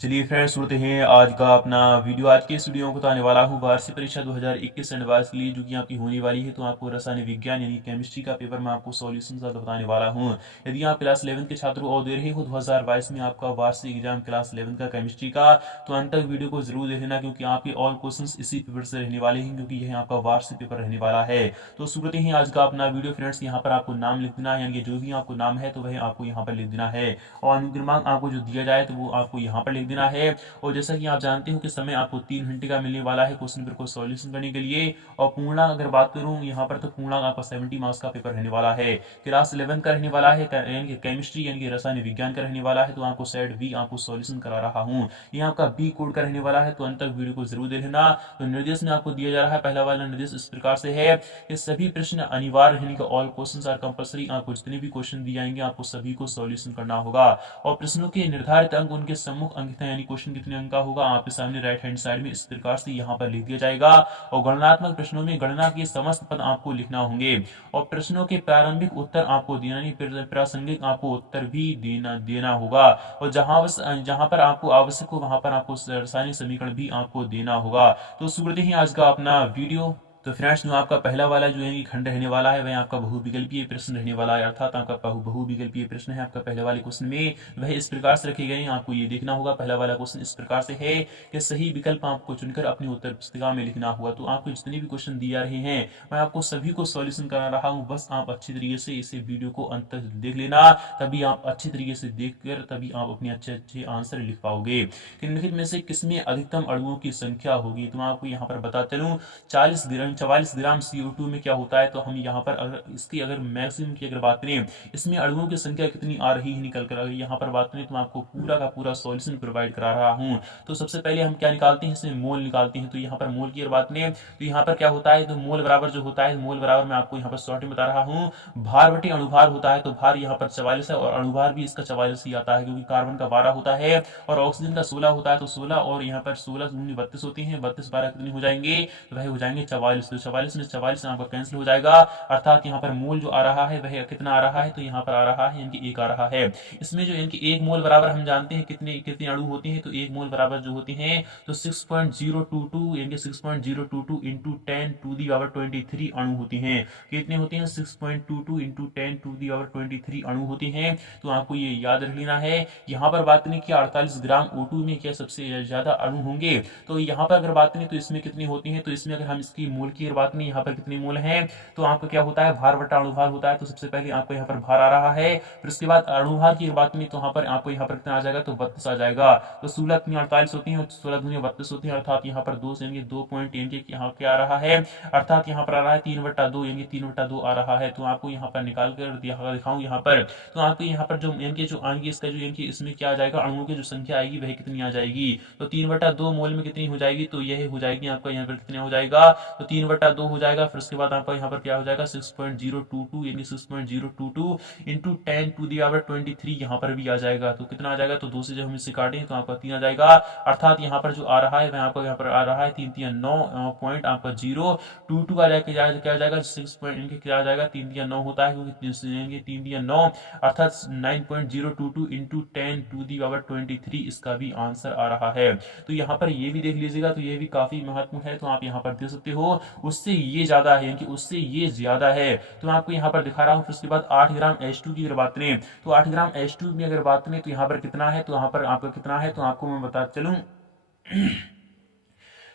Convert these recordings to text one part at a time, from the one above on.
चलिए फ्रेंड्स, सुनते हैं आज का अपना वीडियो। आज के इस वीडियो को बताने वाला हूँ वार्षिक परीक्षा 2021 एडवांस के लिए, जो कि आपकी होने वाली है। तो आपको रसायन विज्ञान यानी केमिस्ट्री का पेपर मैं आपको सॉल्यूशन का बताने वाला हूँ। यदि आप क्लास 11 के छात्र और दे रहे हो 2022 में आपका वार्षिक एग्जाम क्लास 11 का केमिस्ट्री का, तो अंत तक वीडियो को जरूर देख लेना, क्योंकि आपके ऑल क्वेश्चन इसी पेपर से रहने वाले हैं, क्योंकि यह आपका वार्षिक पेपर रहने वाला है। तो शुरू ही आज का अपना वीडियो फ्रेंड्स। यहाँ पर आपको नाम लिख देना है, यानी कि जो भी आपको नाम है तो वह आपको यहाँ पर लिख देना है, और अनुक्रमांक आपको जो दिया जाए तो वो आपको यहाँ पर लिख देना है। और जैसा कि आप जानते हो कि समय आपको 3 घंटे का मिलने वाला है क्वेश्चन पेपर को सॉल्यूशन करने के लिए। और पूर्णांक अगर बात करूं यहाँ पर, तो पूर्णांक आपका 70 मार्क्स का पेपर रहने वाला है। क्लास 11 का रहने वाला है, यानी कि केमिस्ट्री यानी कि रसायन विज्ञान का रहने वाला है। तो आपको सेट बी आपको सॉल्यूशन करा रहा हूँ। ये आपका बी कोड का रहने वाला है, तो अंत तक वीडियो को जरूर देख लेना। तो निर्देश में आपको दिया जा रहा है, पहला वाला निर्देश इस प्रकार से है कि सभी प्रश्न अनिवार्य यानी कि ऑल क्वेश्चन आर कंपल्सरी। आपको जितने भी क्वेश्चन दिए जाएंगे आपको सभी को सॉल्यूशन करना होगा। और प्रश्नों के निर्धारित अंक उनके सम्मुख अंकित है, यानी क्वेश्चन कितने अंक का होगा आपके सामने राइट हैंड साइड में इस प्रकार से यहाँ पर लिख दिया जाएगा। और गणनात्मक प्रश्नों में गणना के समस्त पद आपको लिखना होंगे, और प्रश्नों के प्रारंभिक उत्तर आपको देना नहीं, प्रासंगिक आपको उत्तर भी देना देना होगा। और जहां पर आपको आवश्यक हो वहां पर आपको रासायनिक समीकरण भी आपको देना होगा। तो शुरू ही आज का अपना वीडियो। तो फ्रेंड्स, जो आपका पहला वाला जो है खंड रहने वाला है वह आपका बहुविकल्पीय प्रश्न रहने वाला है, अर्थात आपका बहुविकल्पीय प्रश्न है। आपका पहले वाले क्वेश्चन में वह इस प्रकार से रखे गए हैं, आपको ये देखना होगा। पहला वाला क्वेश्चन इस प्रकार से है कि सही विकल्प आपको चुनकर अपनी उत्तर पुस्तिका में लिखना होगा। तो आपको जितने भी क्वेश्चन दिए जा रहे हैं मैं आपको सभी को सॉल्यूशन करा रहा हूँ, बस आप अच्छी तरीके से इसे वीडियो को अंत तक देख लेना, तभी आप अच्छी तरीके से देखकर तभी आप अपने अच्छे अच्छे आंसर लिख पाओगे। निम्नलिखित में से किसमें अधिकतम अणुओं की संख्या होगी? तो मैं आपको यहाँ पर बता चलूँ, 44 ग्राम CO2 में क्या होता है। तो हम यहाँ पर अगर इसकी अगर मैक्सिमम की अगर बात करें, इसमें अणुओं की संख्या कितनी आ रही है निकल कर, अगर यहाँ पर बात करें तो मैं आपको पूरा का पूरा सॉल्यूशन प्रोवाइड करा रहा हूँ। तो सबसे पहले हम क्या निकालते हैं, इसमें मोल निकालते हैं। तो यहाँ पर मोल की अगर बात करें तो यहाँ पर क्या होता है, तो मोल बराबर जो होता है, मोल बराबर मैं आपको यहाँ पर शॉर्ट में बता रहा हूँ, भार बटे अणुभार होता है। तो भार यहाँ पर 44 है, और अणुभार भी इसका 44 ही आता है, क्योंकि कार्बन का 12 होता है और ऑक्सीजन का 16 होता है। तो 16 और यहाँ पर 16 दूनी 32 होती है, 32 12 कितनी हो जाएंगे, तो वह हो जाएंगे 44। तो 44 में 44 आपका कैंसिल हो जाएगा, अर्थात यहाँ पर मोल जो आ रहा है वह कितना आ रहा है, तो यहाँ पर आ रहा है इनकी 1 आ रहा है। इसमें जो इनकी 1 मोल बराबर हम जानते हैं कितने कितने अणु होते हैं, तो 1 मोल बराबर जो होती हैं तो 6.022 यानी 6.022 इंटू 10 टू दी पावर 23 अणु होती हैं। कितने होते हैं, 6.22 इंटू 10 टू दी पावर 23 अणु होती हैं। तो आपको ये याद रख लेना है। यहाँ पर बात करें कि 48 ग्राम O2 में क्या सबसे ज्यादा अणु होंगे, तो यहाँ पर अगर बात करें तो इसमें कितनी होती है, तो इसमें अगर हम इसकी मोल की बात करें यहाँ पर कितने मोल हैं, तो आपका क्या होता है, भार बटा अणुभार होता है। तो सबसे पहले आपको यहाँ पर भार आ रहा है, फिर उसके बाद अणुभार की बात करें तो यहाँ पर आपको यहाँ पर कितना आ जाएगा, तो 32 आ जाएगा। तो 16 दूनी 48 होती है, 16 दूनी 32 होती है, अर्थात यहाँ पर 2 यानी 2 पॉइंट यानी यहाँ क्या आ रहा है, अर्थात यहाँ पर आ रहा है 3/2 यानी 3/2 आ रहा है। तो आपको यहाँ पर निकाल कर दिखाऊं यहाँ पर, तो आपको यहाँ पर जो यानी जो आएंगे इसका जो यानी इसमें क्या आ जाएगा, अणुओं की जो संख्या आएगी वह कितनी आ जाएगी, तो 3/2 मोल में कितनी हो जाएगी, तो यह हो जाएगी आपका यहाँ पर कितना हो जाएगा, तो 3/2 हो जाएगा। फिर उसके बाद आपका यहाँ पर क्या हो जाएगा, 6.022 यानी 6.022 इंटू 10 टू दी पावर 23 यहाँ पर भी आ जाएगा। तो कितना आ जाएगा, तो 2 से जब हम इससे काटें तो आपका 3 आ जाएगा, अर्थात यहाँ पर जो आ रहा है वह आपको यहाँ पर आ रहा है 3 3 9 पॉइंट आपका 022 आ जाएगा, क्या आ जाएगा 6 पॉइंट क्या आ जाएगा, 3 3 9 होता है, क्योंकि 3 3 9 अर्थात 9.022 इंटू 10 टू दी पावर 23 इसका भी आंसर आ रहा है। तो यहाँ पर ये भी देख लीजिएगा, तो ये भी काफी महत्वपूर्ण है, तो आप यहाँ पर देख सकते हो उससे ये ज्यादा है, यानी उससे ये ज्यादा है। तो मैं आपको यहाँ पर दिखा रहा हूँ। फिर उसके बाद 8 ग्राम H2 की अगर बात करें, तो 8 ग्राम H2 में अगर बात करें तो यहाँ पर कितना है, तो यहाँ पर आपका कितना है, तो आपको मैं बता चलूँ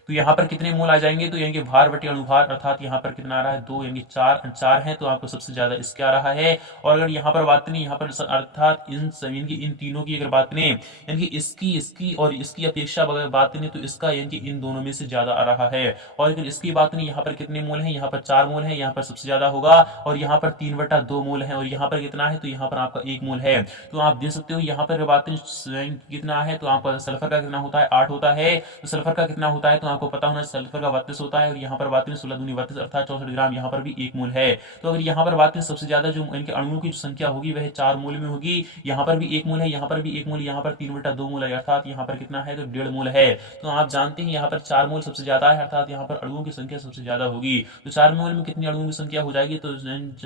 तो यहाँ पर कितने मोल आ जाएंगे, तो यानी भार बटे अणुभार, अर्थात यहाँ पर कितना आ रहा है 2 यानी 4 है, तो आपको सबसे ज्यादा इसके आ रहा है। और अगर यहाँ पर बात करें, यहाँ पर अर्थात इन तीनों की अगर बात करें, यानी कि इसकी और इसकी अपेक्षा अगर बात करें तो इसका यानी कि इन दोनों में से ज्यादा आ रहा है। और अगर इसकी बात करें, यहाँ पर कितने मोल है, यहाँ पर 4 मोल है, यहाँ पर सबसे ज्यादा होगा, और यहाँ पर 3/2 मोल है, और यहाँ पर कितना है, तो यहाँ पर आपका 1 मोल है। तो आप देख सकते हो यहाँ पर बात करें कितना है, तो आपका सल्फर का कितना होता है, 8 होता है। तो सल्फर का कितना होता है, तो आपको पता होना सल्फर का 32 होता है और यहाँ पर बात करें 16 दूनी 32 अर्थात 64 ग्राम, यहाँ पर भी 1 मोल है। तो अगर यहाँ पर बात करें सबसे ज्यादा जो इनके अणुओं की जो संख्या होगी वह 4 मोल में होगी। यहाँ पर भी 1 मोल है, यहाँ पर भी 1 मोल, यहाँ पर 3/2 मोल है, अर्थात यहाँ पर कितना है तो 1.5 मोल है। तो आप जानते हैं यहाँ पर 4 मोल सबसे ज्यादा है, अर्थात यहाँ पर अणुओं की संख्या सबसे ज्यादा होगी। तो 4 मोल में कितनी अणुओं की संख्या हो जाएगी तो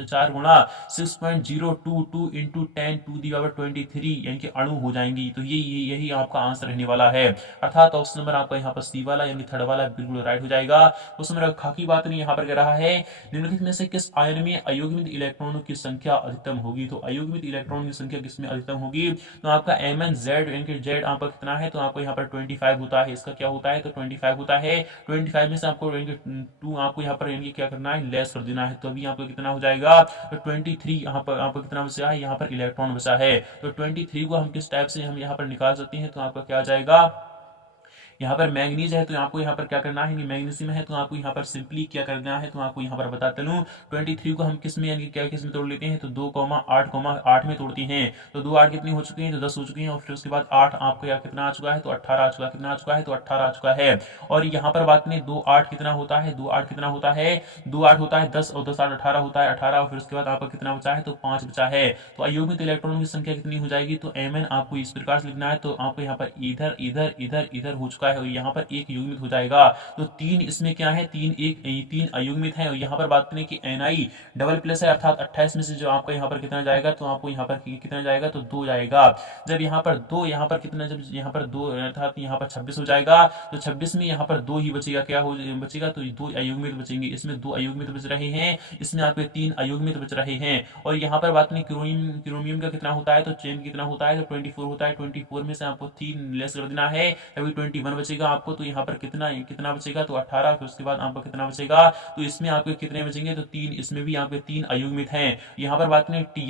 4 गुणा 6.022 इंटू 10⁻23 यानी कि अणु हो जाएंगी। तो यही आपका आंसर रहने वाला है, अर्थात ऑप्शन नंबर आपका यहाँ पर सी वाला यानी थर्ड वाला बिल्कुल राइट हो जाएगा। क्वेश्चन नंबर खाकी बात नहीं यहाँ पर कह रहा है निम्नलिखित में से किस आयन में अयुग्मित इलेक्ट्रॉनों की संख्या अधिकतम होगी। तो अयुग्मित इलेक्ट्रॉन की संख्या किसमें अधिकतम होगी तो आपका MnZ यानी कि Z आपका कितना है तो आपको यहाँ पर 25 होता है। इसका क्या होता है तो 25 होता है। 25 में से आपको 2 आपको यहाँ पर क्या करना है लेस कर देना है, तो अभी आपको कितना हो जाएगा तो 23 यहाँ पर आपको कितना बचा है, यहाँ पर इलेक्ट्रॉन बचा है। तो 23 को हम किस टाइप से हम यहाँ पर निकाल सकते हैं तो आपका क्या आ जाएगा, यहाँ पर मैग्नीज है तो आपको यहाँ पर क्या करना है, मैग्नीशियम है तो आपको यहाँ पर सिंपली क्या करना है तो आपको यहाँ पर बताता हूँ 23 को हम किस में यानी क्या किस में तोड़ लेते हैं तो 2,8,8 में तोड़ते हैं। तो 2 8 कितनी हो चुकी है तो 10 हो चुकी है और फिर उसके बाद 8 आपको या कितना आ चुका है तो 18 आ चुका है, कितना आ चुका है तो 18 आ चुका है। और यहाँ पर बात में 2 8 कितना होता है, 2 8 कितना होता है, 2 8 होता है 10 और 10 8 18 होता है 18 और फिर उसके बाद आपका कितना बचा है तो 5 बचा है। तो अयुग्मित इलेक्ट्रॉनों की संख्या कितनी हो जाएगी तो Mn आपको इस प्रकार से लिखना है। तो आपको यहाँ पर इधर इधर इधर इधर हो चुका है और यहाँ पर एक युग्मित हो जाएगा। तो 3 इसमें क्या है 3 अयुग्मित है और यहाँ पर बात करें कि Ni डबल प्लस है, अर्थात 28 में से जो आपका यहाँ पर कितना जाएगा तो आपको यहाँ पर कितना जाएगा तो 2 जाएगा। जब यहाँ पर 2 यहाँ पर कितना जब यहाँ पर 2 अर्थात यहाँ पर 26 हो जाएगा तो 26 में यहाँ पर 2 ही बचेगा, क्या हो बचेगा तो 2 अयुग्मित बचेंगे। इसमें 2 अयुग्मित बच रहे हैं, इसमें आपके 3 अयुग्मित बच रहे हैं। और यहाँ पर बात करें क्रोमियम का कितना होता है तो चेन कितना होता है तो 24 होता है। 24 में से आपको 3 लेस कर देना है तभी 21 बचेगा आपको। तो यहाँ पर कितना बचेगा तो 18, फिर उसके बाद आपको कितना बचेगा तो इसमें आपके कितने बचेंगे तो 3, इसमें भी आपके 3 अयुग्मित हैं। यहाँ पर बात करें टी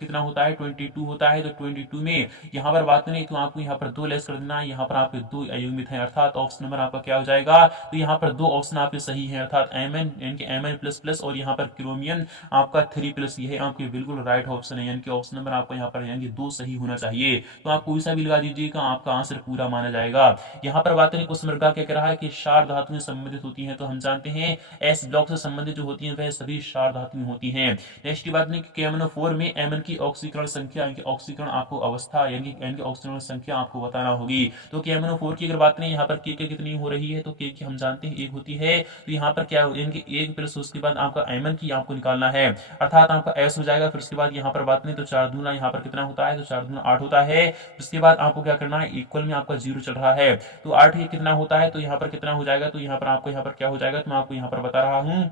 कितना होता है 22 होता है। तो 22 में यहाँ पर बात करें तो आपको यहाँ पर 2 लेस कर देना है, यहाँ पर आपके 2 अयुग्मित हैं, अर्थात ऑप्शन नंबर आपका क्या हो जाएगा तो यहाँ पर 2 ऑप्शन आपके सही है, अर्थात Mn++ और यहाँ पर क्रोमियम आपका 3+, यह आपके बिल्कुल राइट ऑप्शन है, यानी कि ऑप्शन नंबर आपका यहाँ पर यानी 2 सही होना चाहिए। तो आप कोई सा भी लगा दीजिएगा आपका आंसर पूरा माना जाएगा। यहाँ पर बात करें क्वेश्चन क्या कह रहा है कि क्षार धातुएं संबंधित होती हैं। तो हम जानते हैं एस ब्लॉक से संबंधित जो होती हैं वह सभी क्षार धातुएं होती हैं। नेक्स्ट की बात नहीं कि KMnO4 में Mn की ऑक्सीकरण संख्या यानी ऑक्सीकरण आपको अवस्था यानी ऑक्सीकरण संख्या आपको बताना होगी। तो KMnO4 की अगर बात करें यहाँ पर K कितनी हो रही है तो K की हम जानते हैं 1 होती है। तो यहाँ पर क्या यानी 1 प्लस उसके बाद आपका Mn की आपको निकालना है, अर्थात आपका S हो जाएगा। फिर उसके बाद यहाँ पर बात नहीं तो 4 दूना यहाँ पर कितना होता है तो 4 दूना 8 होता है। उसके बाद आपको क्या करना है इक्वल में आपका 0 चल रहा है तो 8 ये कितना होता है तो यहाँ पर कितना हो जाएगा तो यहाँ पर आपको यहाँ पर क्या हो जाएगा तो मैं आपको यहाँ पर बता रहा हूँ।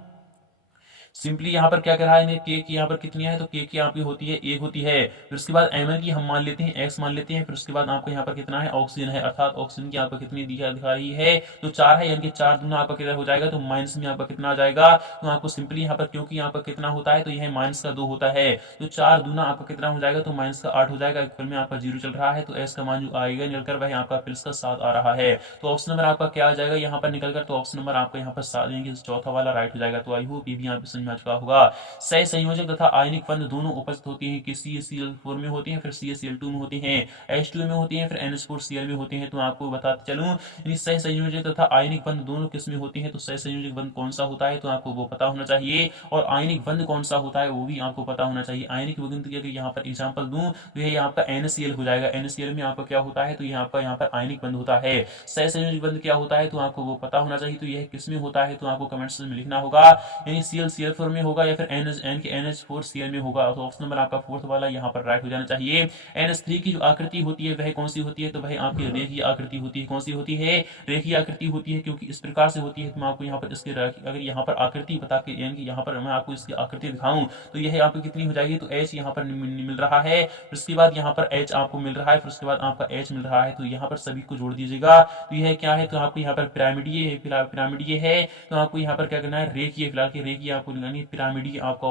सिंपली यहाँ पर क्या कर रहा है के की यहाँ पर कितनी है तो के की आपकी होती है 1 होती है। फिर उसके बाद Mn की हम मान लेते हैं x मान लेते हैं। फिर उसके बाद आपको यहाँ पर कितना है ऑक्सीजन है, अर्थात ऑक्सीजन की आपको कितनी दिखा रही है तो 4 है, यानी कि 4 दूना आपका कितना हो जाएगा तो माइनस में आपका कितना आ जाएगा तो आपको सिंपली यहाँ पर क्योंकि यहाँ पर कितना होता है तो यह माइनस का 2 होता है तो 4 दूना आपका कितना हो जाएगा तो माइनस का 8 हो जाएगा। इक्वल में आपका 0 चल रहा है तो एस का मान जो आएगा निकलकर वह आपका प्लस का 7 आ रहा है। तो ऑप्शन नंबर आपका क्या आ जाएगा यहाँ पर निकलकर तो ऑप्शन नंबर आपका यहाँ पर 7 यानी कि चौथा वाला राइट हो जाएगा। तो आई होप ये भी यहाँ पे समझ में आ चुका होगा। सह संयोजक तथा आयनिक बंध दोनों उपस्थित होती हैं कि CaCl4 में होती हैं, फिर CaCl2 में होती हैं, H2 में होती हैं, फिर NH4Cl में होती हैं। तो आपको बताते चलूं सह संयोजक तथा आयनिक बंध दोनों किस में होती हैं तो सह संयोजक बंध कौन सा होता है तो आपको वो पता होना चाहिए और आयनिक बंध कौन सा होता है वो भी आपको पता होना चाहिए। आयनिक बंध की अगर यहाँ पर एग्जाम्पल दूं तो यह आपका NaCl हो जाएगा। NaCl में आपका क्या होता है तो यह आपका यहाँ पर आयनिक बंध होता है। सह संयोजक बंध क्या होता है तो आपको वो पता होना चाहिए। तो यह किस में होता है तो आपको कमेंट्स में लिखना होगा, यानी ClCl4 में होगा या फिर NH4Cl में होगा। तो ऑप्शन नंबर आपका फोर्थ वाला यहाँ पर राइट हो जाना चाहिए। NH3 की जो आकृति होती है वह कौन सी होती है तो वह आपकी रेखीय आकृति होती है। कौन सी होती है रेखीय आकृति होती है, क्योंकि इस प्रकार से होती है। तो मैं आपको यहाँ पर इसके अगर यहाँ पर आकृति बता के यानी कि यहाँ पर मैं आपको इसकी आकृति दिखाऊं तो यह आपको कितनी हो जाएगी तो H यहाँ पर मिल रहा है, फिर उसके बाद यहाँ पर H आपको मिल रहा है, फिर उसके बाद आपका H मिल रहा है। तो यहाँ पर सभी को जोड़ दीजिएगा तो यह क्या है तो आपको यहाँ पर पिरामिडीय है। तो आपको यहाँ पर क्या करना है रेखीय, फिलहाल की रेखीय आपको निकालनी है, पिरामिडीय आपका।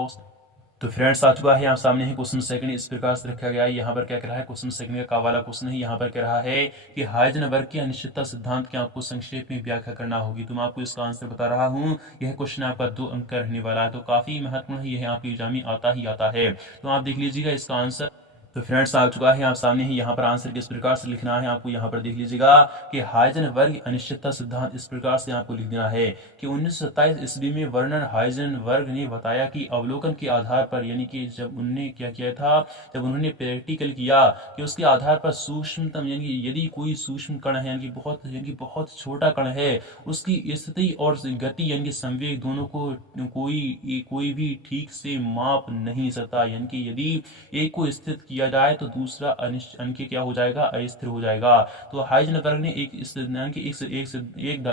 तो फ्रेंड्स आ चुका है आप सामने है क्वेश्चन सेकंड इस प्रकार से रखा गया है। यहाँ पर क्या कह रहा है क्वेश्चन सेकंड का वाला क्वेश्चन है। यहाँ पर कह रहा है कि हाइजेनबर्ग की अनिश्चितता सिद्धांत की आपको संक्षेप में व्याख्या करना होगी। तो मैं आपको इसका आंसर बता रहा हूँ। यह क्वेश्चन आपका 2 अंक का रहने वाला है, तो काफी महत्वपूर्ण है, यह आपके एग्जाम में आता ही आता है। तो आप देख लीजिएगा इसका आंसर तो फ्रेंड्स आ चुका है आप सामने ही। यहाँ पर आंसर किस प्रकार से लिखना है आपको यहाँ पर देख लीजिएगा कि हाइजेनबर्ग अनिश्चितता सिद्धांत इस प्रकार से आपको लिख देना है कि 1927 ईस्वी में वर्नर हाइजेनबर्ग ने बताया कि अवलोकन के आधार पर, यानी कि जब उन्होंने क्या किया था, जब उन्होंने प्रैक्टिकल किया कि उसके आधार पर सूक्ष्मतम, यानी कि यदि कोई सूक्ष्म कण है, यानी कि बहुत छोटा कण है, उसकी स्थिति और गति यानी कि संवेग दोनों को कोई भी ठीक से माप नहीं सकता। यानी कि यदि एक को स्थिर किया जाए तो दूसरा अनिश्चित क्या हो जाएगा, अस्थिर हो जाएगा। तो हाइजेनबर्ग ने एक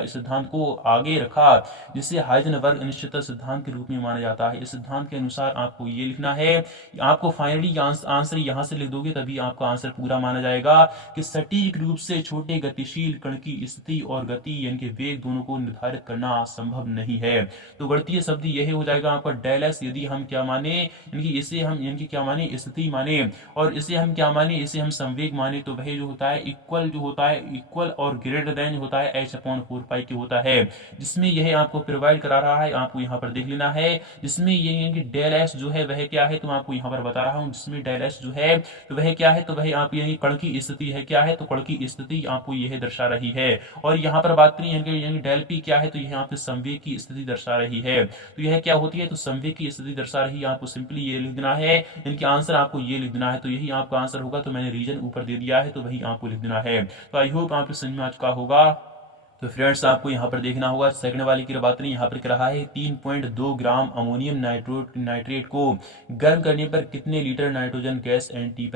सिद्धांत को आगे रखा जिसे हाइजेनबर्ग अनिश्चितता सिद्धांत के रूप में माना जाता है। इस सिद्धांत के अनुसार आपको ये लिखना है, आपको फाइनली आंसर यहाँ से लिख दोगे तभी आपका आंसर पूरा माना जाएगा कि सटीक रूप से छोटे गतिशील कण की स्थिति और गति यानी कि वेग दोनों को निर्धारित करना संभव नहीं है। तो गणितीय शब्द यही हो जाएगा आपका डेल एस। यदि हम क्या माने, यानी कि इसे हम यानी कि क्या माने, स्थिति माने, और इसे हम क्या माने, इसे हम संवेग माने, तो वह जो होता है इक्वल, जो होता है इक्वल और ग्रेटर देन होता है एच अपॉन 4 पाई के होता है, जिसमें यह आपको प्रोवाइड करा रहा है, आपको यहाँ पर देख लेना है। जिसमें ये यानी कि डेल एस जो है वह क्या है, तो मैं आपको यहाँ पर बता रहा हूँ, जिसमें डेल एस जो है तो वह क्या है, तो वह आप यानी कण की स्थिति है, क्या है, तो कण की स्थिति आपको यह दर्शा रही है। और यहाँ पर बात करें यानी डेल पी क्या है, तो यह आपके संवेग की स्थिति दर्शा रही है। तो यह क्या होती है, तो संवेग की स्थिति दर्शा रही है। आपको सिंपली ये लिख देना है, इनके आंसर आपको ये लिख देना है, तो यही आपका आंसर होगा। तो मैंने रीजन ऊपर दे दिया है, तो वही आपको लिख देना है। तो आई होप आपको समझ में आ चुका होगा। तो फ्रेंड्स आपको यहाँ पर देखना होगा, सेकंड वाले की बात नहीं, यहाँ पर क्या रहा है, 3.2 ग्राम अमोनियम नाइट्रेट को गर्म करने पर कितने लीटर नाइट्रोजन गैस एनटीपी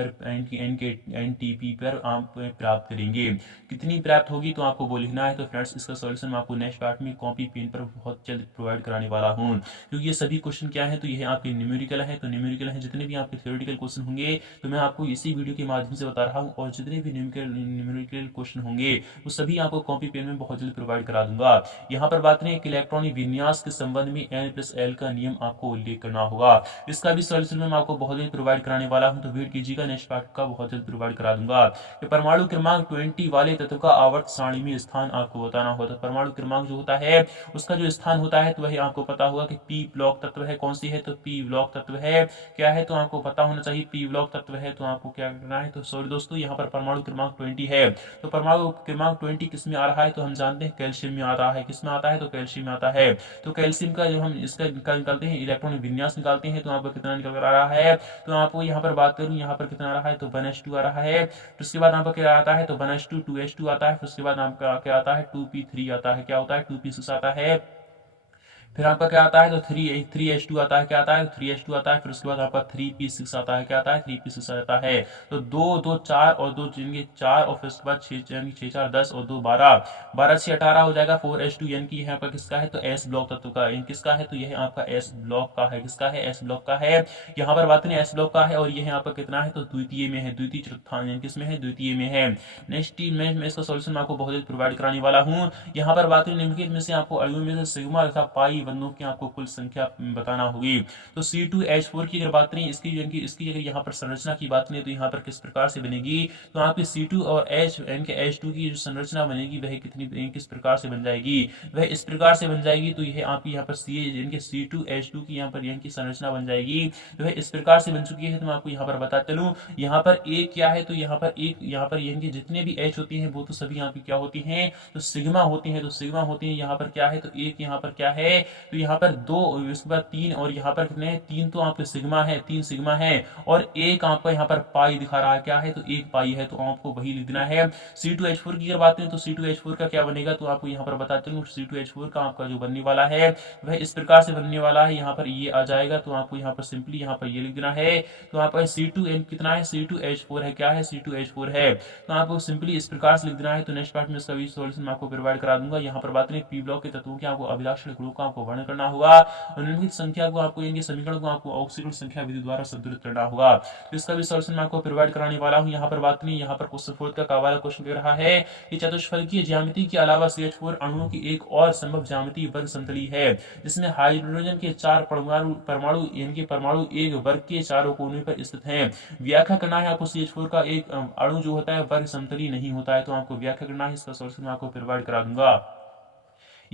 पर आप प्राप्त करेंगे, कितनी प्राप्त होगी, तो आपको वो लिखना है। तो फ्रेंड्स इसका सॉल्यूशन मैं आपको नेक्स्ट पार्ट में कॉपी पेन पर बहुत जल्द प्रोवाइड कराने वाला हूँ, क्योंकि ये सभी क्वेश्चन क्या है, तो ये आपके न्यूमेरिकल है। तो न्यूमेरिकल है, जितने भी आपके थ्योरेटिकल क्वेश्चन होंगे तो मैं आपको इसी वीडियो के माध्यम से बता रहा हूँ, और जितने भी न्यूमेरिकल क्वेश्चन होंगे वो सभी आपको कॉपी पेन में बहुत जल्द प्रोवाइड करा दूंगा। यहाँ पर बात करें इलेक्ट्रॉनिक विन्यास के संबंध में N+L का नियम आपको उल्लेख करना होगा। इसका भी सॉल्यूशन मैं आपको बहुत जल्द प्रोवाइड कराने वाला हूँ, तो वेट कीजिएगा, नेक्स्ट पार्ट का बहुत जल्द प्रोवाइड करा दूंगा। परमाणु क्रमांक 20 वाले तत्व का आवर्त सारणी में स्थान आपको बताना होता है। परमाणु क्रमांक जो होता है उसका जो स्थान होता है, तो वही आपको पता होगा कि पी ब्लॉक तत्व है, कौन सी है, तो पी ब्लॉक तत्व है, क्या है, तो आपको पता होना चाहिए पी ब्लॉक तत्व है। तो आपको क्या करना है, तो सॉरी दोस्तों, यहाँ पर परमाणु क्रमांक 20 है। तो परमाणु क्रमांक 20 किस में आ रहा है, तो हम जानते हैं कैल्शियम में आ रहा है। किस में आता है, तो कैल्शियम में आता है। तो कैल्शियम का जो हम इसका निकालते हैं, इलेक्ट्रॉनिक विन्यास निकालते हैं, तो आपको कितना निकल कर आ रहा है, तो आपको यहाँ पर बात करूँ, यहाँ पर कितना आ रहा है, तो 1s2 आ रहा है। फिर उसके बाद आपका क्या आता है, तो 1s2 2s2 आता है। फिर उसके बाद आपका क्या आता है, 2p3 आता है, क्या होता है, 2p6 आता है। फिर आपका क्या आता है, तो थ्री एच टू आता है, क्या आता है, 3s2 आता है। फिर उसके बाद आपका 3p6 आता है, क्या आता है, 3p6 आता है। तो 2 2 4 और 2 जिनके 4, और फिर उसके बाद 6 4 10 और 2 12, 12 6 18 हो जाएगा 4s2, यानी कि यहाँ पर किसका है, तो एस ब्लॉक तत्व का, किसका है, तो यह आपका एस ब्लॉक का है। किसका है, एस ब्लॉक का है। यहाँ पर बात नहीं, एस ब्लॉक का है, और यह आपका कितना है, तो द्वितीय में है, द्वितीय चतुर्थांश, यानी किसमें है, द्वितीय में है। नेक्स्ट मैं इसका सॉल्यूशन आपको बहुत जल्द प्रोवाइड कराने वाला हूँ। यहाँ पर बात करें निम्नलिखित में से आपको अणुओं में से सिग्मा तथा पाई बंधनों की आपको कुल संख्या बताना होगी। तो C2H4 की अगर बात करें, इसकी अगर यहाँ पर संरचना की बात करें, तो यहाँ पर किस प्रकार से बनेगी, तो आपकी C2 और H2 की जो संरचना बनेगी वह किस प्रकार से बन जाएगी, वह इस प्रकार से बन जाएगी। तो यह आपकी यहाँ पर C2H2 की यहाँ पर की संरचना बन जाएगी, वह इस प्रकार से बन चुकी है। तो मैं आपको यहाँ पर बताता चलूँ, यहाँ पर एक क्या है, तो यहाँ पर जितने भी H होती हैं वो तो सभी यहाँ पे क्या होती हैं, तो सिग्मा होती हैं। तो सिग्मा होती है, यहाँ पर क्या है, तो एक यहाँ पर क्या है, तो यहाँ पर 2, इसके बाद 3, और यहाँ पर कितने हैं, 3 तो आपके सिग्मा है, 3 सिग्मा है, और एक आपका यहाँ पर पाई दिखा रहा है, क्या है, तो 1 पाई है। तो आपको वही लिख देना है। C2H4 की अगर बात करें, तो C2H4 का क्या बनेगा, तो आपको यहाँ पर बताते हूँ, C2H4 का आपका जो बनने वाला है वह इस प्रकार से बनने वाला है। यहाँ पर ये आ जाएगा, तो आपको यहाँ पर सिंपली यहाँ पर ये लिख देना है। तो आपका C2N कितना है, C2H4 है, क्या है, C2H4 है। तो आपको सिंपली इस प्रकार से लिख देना है। तो नेक्स्ट पार्ट में इसका भी सॉल्यूशन मैं आपको प्रोवाइड करा दूंगा। यहाँ पर बात करें पी ब्लॉक के तत्वों के आपको अभिलाक्षण गुणों का आपको वर्णन करना होगा, और निम्नलिखित संख्या को आपको इनके समीकरण को आपको ऑक्सीकरण संख्या विधि द्वारा संतुलित करना होगा। तो इसका भी सॉल्यूशन मैं आपको प्रोवाइड कराने वाला हूँ। यहाँ पर बात नहीं, यहाँ पर क्वेश्चन 4 का वाला क्वेश्चन कह रहा है कि चतुष्फलकीय ज्यामिति के अलावा CH4 अणुओं की एक और संभव ज्यामिति वर्ग समतली है, जिसमें हाइड्रोजन के 4 परमाणु इनके परमाणु एक वर्ग के चारों कोने पर स्थित हैं। व्याख्या करना है आपको, CH4 का एक अणु जो होता है वर्ग समतली नहीं होता है। तो आपको व्याख्या करना है, इसका सॉल्यूशन मैं आपको प्रोवाइड करा दूंगा।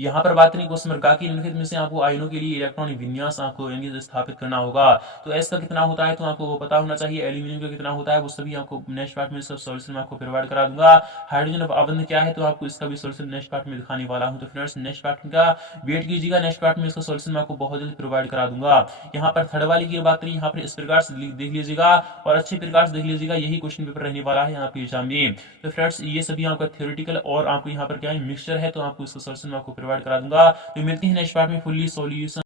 यहाँ पर बात करें क्वेश्चन नंबर की निम्नलिखित में से आपको आयनों के लिए इलेक्ट्रॉनिक विन्यास आपको यानी स्थापित करना होगा। तो एस का कितना होता है तो आपको वो पता होना चाहिए। एल्यूमिनियम का कितना होता है वो सभी आपको नेक्स्ट पार्ट में इसका सॉल्यूशन में आपको प्रोवाइड करा दूंगा। हाइड्रोजन अबंध क्या है तो आपको इसका भी सॉल्यूशन नेक्स्ट पार्ट में दिखाने वाला हूँ। तो फ्रेंड्स नेक्स्ट पार्ट का वेट कीजिएगा, नेक्स्ट पार्ट में इसका सॉल्यूशन मैं आपको बहुत जल्द प्रोवाइड करा दूंगा। यहाँ पर थर्ड वाली की बात करें, यहाँ पर इस प्रकार से देख लीजिएगा और अच्छे प्रकार से देख लीजिएगा, यही क्वेश्चन पेपर रहने वाला है आपके एग्जाम में। तो फ्रेंड्स ये सभी आपका थ्योरेटिकल और आपको यहाँ पर क्या है मिक्सचर है, तो आपको इसका सॉल्यूशन मैं आपको प्रोवाइड करा दूंगा। तो मिलते हैं नेक्स्ट पार्ट में फुल्ली सॉल्यूशन